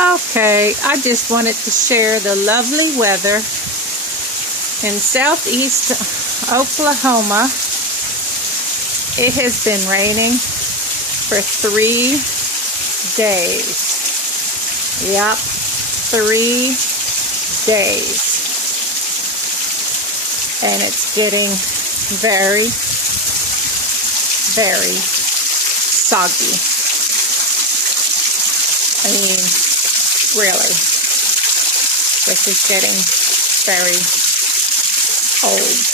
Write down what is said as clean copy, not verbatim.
Okay, I just wanted to share the lovely weather in southeast Oklahoma. It has been raining for 3 days. Yep, 3 days. And it's getting very, very soggy. I mean, really, this is getting very old.